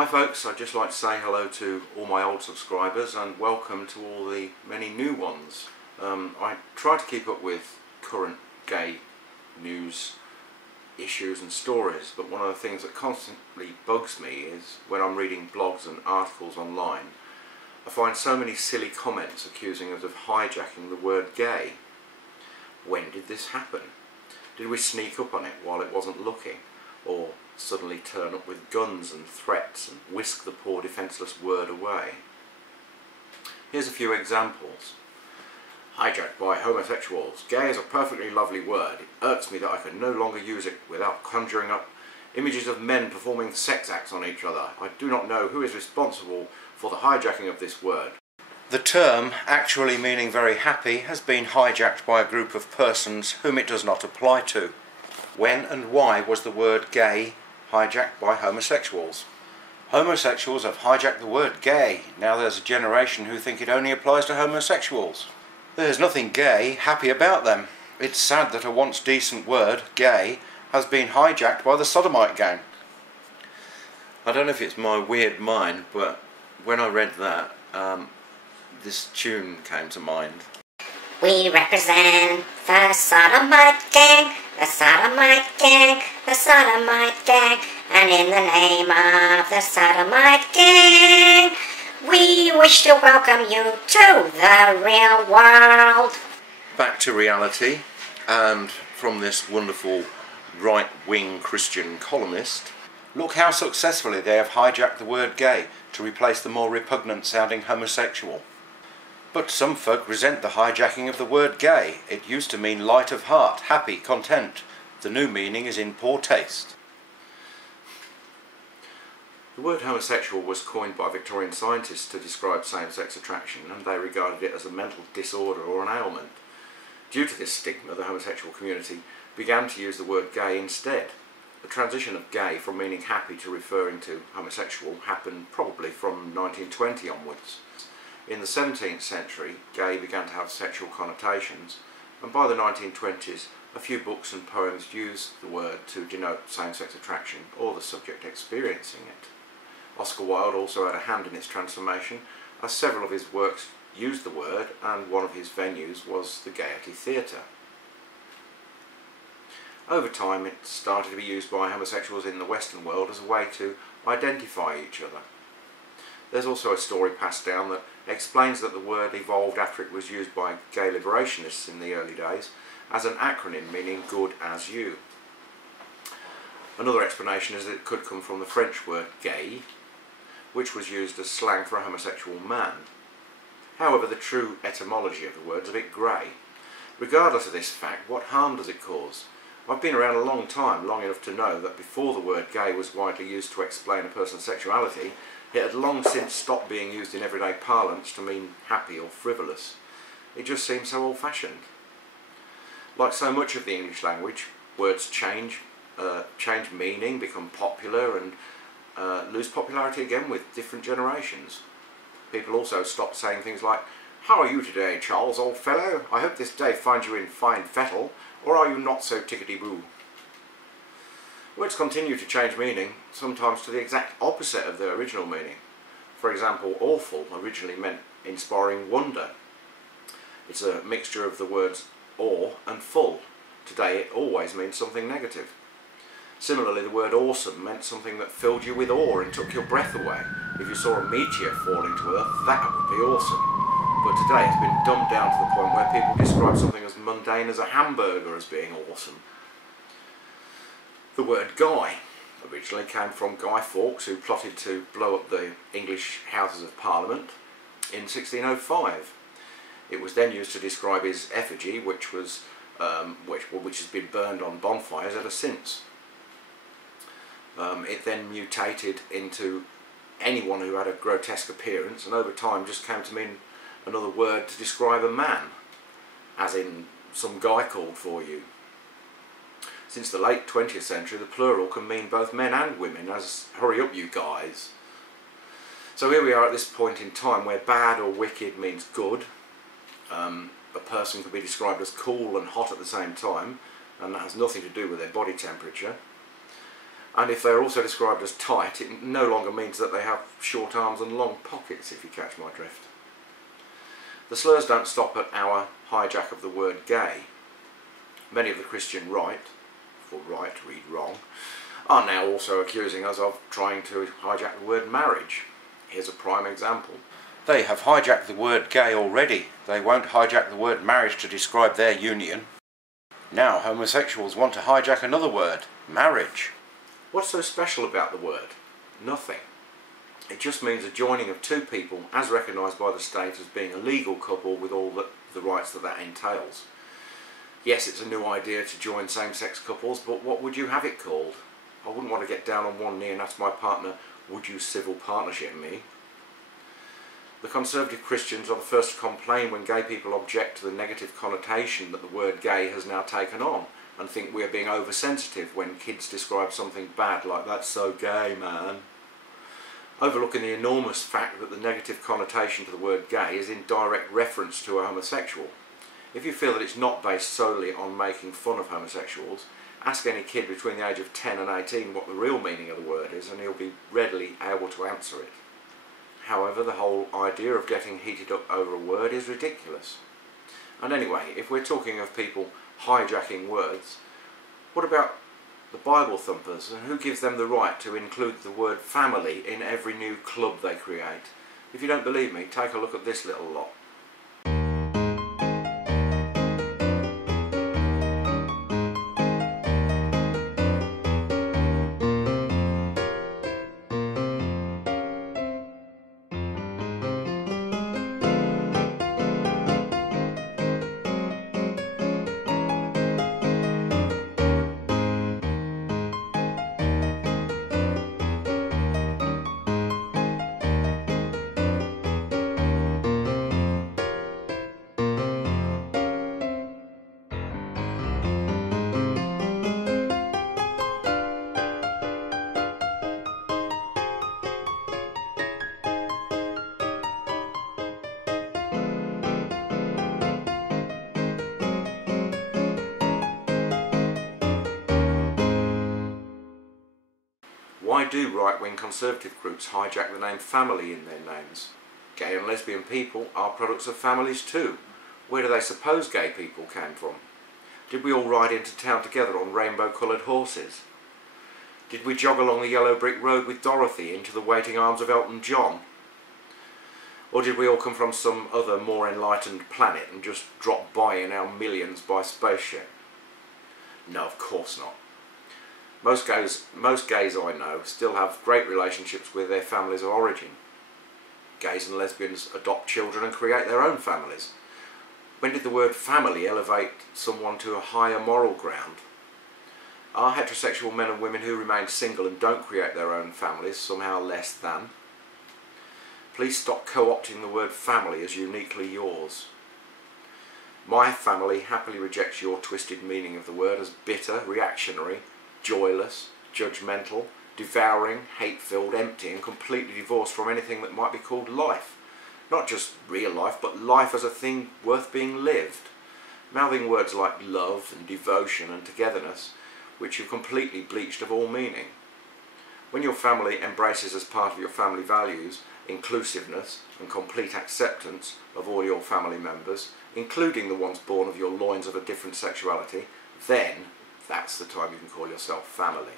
Hi folks, I'd just like to say hello to all my old subscribers and welcome to all the many new ones. I try to keep up with current gay news, issues and stories, but one of the things that constantly bugs me is when I'm reading blogs and articles online, I find so many silly comments accusing us of hijacking the word gay. When did this happen? Did we sneak up on it while it wasn't looking? Or suddenly turn up with guns and threats and whisk the poor defenceless word away? Here's a few examples. Hijacked by homosexuals. Gay is a perfectly lovely word. It irks me that I can no longer use it without conjuring up images of men performing sex acts on each other. I do not know who is responsible for the hijacking of this word. The term, actually meaning very happy, has been hijacked by a group of persons whom it does not apply to. When and why was the word gay hijacked by homosexuals? Homosexuals have hijacked the word gay. Now there's a generation who think it only applies to homosexuals. There's nothing gay, happy about them. It's sad that a once decent word, gay, has been hijacked by the sodomite gang. I don't know if it's my weird mind, but when I read that, this tune came to mind. We represent the sodomite gang, the sodomite gang, the sodomite gang, and in the name of the sodomite gang, we wish to welcome you to the real world. Back to reality, and from this wonderful right-wing Christian columnist, look how successfully they have hijacked the word gay to replace the more repugnant sounding homosexual. But some folk resent the hijacking of the word gay. It used to mean light of heart, happy, content. The new meaning is in poor taste. The word homosexual was coined by Victorian scientists to describe same-sex attraction, and they regarded it as a mental disorder or an ailment. Due to this stigma, the homosexual community began to use the word gay instead. The transition of gay from meaning happy to referring to homosexual happened probably from 1920 onwards. In the 17th century, gay began to have sexual connotations, and by the 1920s, a few books and poems used the word to denote same-sex attraction or the subject experiencing it. Oscar Wilde also had a hand in its transformation, as several of his works used the word, and one of his venues was the Gaiety Theatre. Over time, it started to be used by homosexuals in the Western world as a way to identify each other. There's also a story passed down that explains that the word evolved after it was used by gay liberationists in the early days as an acronym meaning good as you. Another explanation is that it could come from the French word gay, which was used as slang for a homosexual man. However, the true etymology of the word is a bit grey. Regardless of this fact, what harm does it cause? I've been around a long time, long enough to know that before the word gay was widely used to explain a person's sexuality, it had long since stopped being used in everyday parlance to mean happy or frivolous. It just seems so old-fashioned. Like so much of the English language, words change meaning, become popular and lose popularity again with different generations. People also stop saying things like, "How are you today, Charles, old fellow? I hope this day finds you in fine fettle, or are you not so tickety-boo?" Words continue to change meaning, sometimes to the exact opposite of their original meaning. For example, awful originally meant inspiring wonder. It's a mixture of the words awe and full. Today it always means something negative. Similarly, the word awesome meant something that filled you with awe and took your breath away. If you saw a meteor falling to Earth, that would be awesome. But today it's been dumbed down to the point where people describe something as mundane as a hamburger as being awesome. The word guy originally came from Guy Fawkes, who plotted to blow up the English Houses of Parliament in 1605. It was then used to describe his effigy, which has been burned on bonfires ever since. It then mutated into anyone who had a grotesque appearance, and over time just came to mean another word to describe a man, as in some guy called for you. Since the late 20th century, the plural can mean both men and women, as hurry up you guys. So here we are at this point in time where bad or wicked means good. A person could be described as cool and hot at the same time, and that has nothing to do with their body temperature. And if they're also described as tight, it no longer means that they have short arms and long pockets, if you catch my drift. The slurs don't stop at our hijack of the word gay. Many of the Christian right, for right, read wrong, are now also accusing us of trying to hijack the word marriage. Here's a prime example. They have hijacked the word gay already. They won't hijack the word marriage to describe their union. Now homosexuals want to hijack another word, marriage. What's so special about the word? Nothing. It just means a joining of two people as recognised by the state as being a legal couple with all the rights that entails. Yes, it's a new idea to join same-sex couples, but what would you have it called? I wouldn't want to get down on one knee and ask my partner, would you civil partnership me? The conservative Christians are the first to complain when gay people object to the negative connotation that the word gay has now taken on, and think we're being oversensitive when kids describe something bad like "that's so gay, man," overlooking the enormous fact that the negative connotation to the word gay is in direct reference to a homosexual. If you feel that it's not based solely on making fun of homosexuals, ask any kid between the age of 10 and 18 what the real meaning of the word is, and he'll be readily able to answer it. However, the whole idea of getting heated up over a word is ridiculous. And anyway, if we're talking of people hijacking words, what about the Bible thumpers, and who gives them the right to include the word family in every new club they create? If you don't believe me, take a look at this little lot. Why do right-wing conservative groups hijack the name family in their names? Gay and lesbian people are products of families too. Where do they suppose gay people came from? Did we all ride into town together on rainbow-coloured horses? Did we jog along the yellow brick road with Dorothy into the waiting arms of Elton John? Or did we all come from some other more enlightened planet and just drop by in our millions by spaceship? No, of course not. Most gays I know still have great relationships with their families of origin. Gays and lesbians adopt children and create their own families. When did the word family elevate someone to a higher moral ground? Are heterosexual men and women who remain single and don't create their own families somehow less than? Please stop co-opting the word family as uniquely yours. My family happily rejects your twisted meaning of the word as bitter, reactionary, joyless, judgmental, devouring, hate-filled, empty and completely divorced from anything that might be called life. Not just real life, but life as a thing worth being lived. Mouthing words like love and devotion and togetherness, which you've completely bleached of all meaning. When your family embraces as part of your family values inclusiveness and complete acceptance of all your family members, including the ones born of your loins of a different sexuality, then that's the time you can call yourself family.